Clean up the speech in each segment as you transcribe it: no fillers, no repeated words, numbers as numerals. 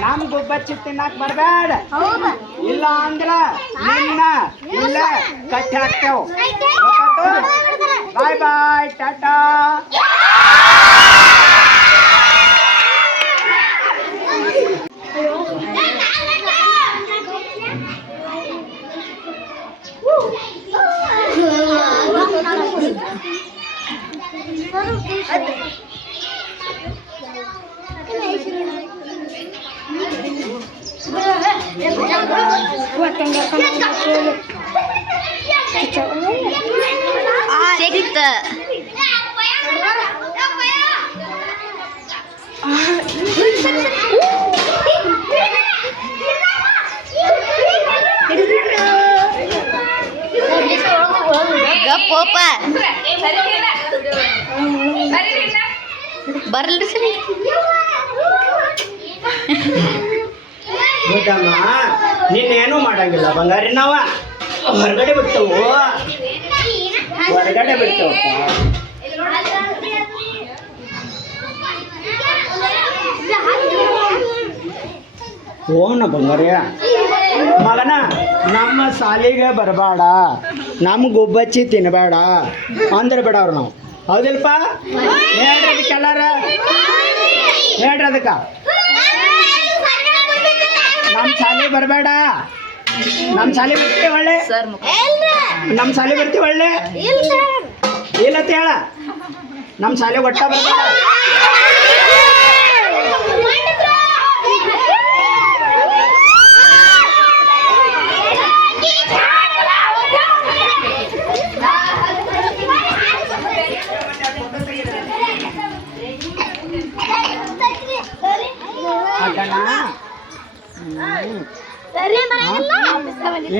ನಮ್ ಗುಬ್ಬಚ್ಚಿ ತಿನ್ನಾಕ್ ಬರ್ಬೇಡ. ಇಲ್ಲ ಅಂದ್ರ ನಿನ್ನ ಇಲ್ಲ ಕಟ್ಟಿ ಹಾಕ್ತೇವ್. ಬಾಯ್ ಬಾಯ್, ಟಾಟಾ. ಸಿಕ್ತ ಗಪ್ಪೋಪ ಬರ್ಲಿ ಸರಿ. ಗೊತ್ತಮ್ಮ, ನೀನೇನು ಮಾಡಂಗಿಲ್ಲ ಬಂಗಾರಿ. ನಾವ ಹೊರಗಡೆ ಬಿಡ್ತೇವು, ಹೊರಗಡೆ ಬಿಡ್ತೇವಪ್ಪ. ಓನ ಬಂಗಾರಿಯ ಮಗನ, ನಮ್ಮ ಸಾಲಿಗೆ ಬರಬೇಡ, ನಮ್ಮ ಗುಬ್ಬಚ್ಚಿ ತಿನ್ನಬೇಡ ಅಂದ್ರೆ ಬಿಡವ್ರು ನಾವು. ಹೌದಿಲ್ಪ? ಹೇಳ್ರಿ ಅದಕ್ಕೆಲ್ಲಾರ, ಹೇಳ್ರಿ ಅದಕ್ಕ. ನಮ್ಮ ಶಾಲೆ ಬರಬೇಡ, ನಮ್ಮ ಶಾಲೆ ಬರ್ತೀವಿ ಒಳ್ಳೆ, ನಮ್ಮ ಶಾಲೆ ಬರ್ತೀವಿ ಒಳ್ಳೆ ಇಲ್ಲತ್ತ ಹೇಳ. ನಮ್ಮ ಶಾಲೆ ಒಟ್ಟ ಬರಬೇಡ.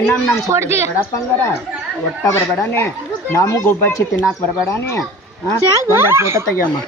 ನಮ್ಮ ಬರಬೇಡಪ್ಪಂಗಾರ, ಒಟ್ಟ ಬರಬೇಡಾನೆ. ನಮ್ಮ ಗುಬ್ಬಚ್ಚಿ ತಿನ್ನಾಕ ಬರಬೇಡಾನೆ. ಫೋಟೋ ತೆಗಿಯಮ್ಮ.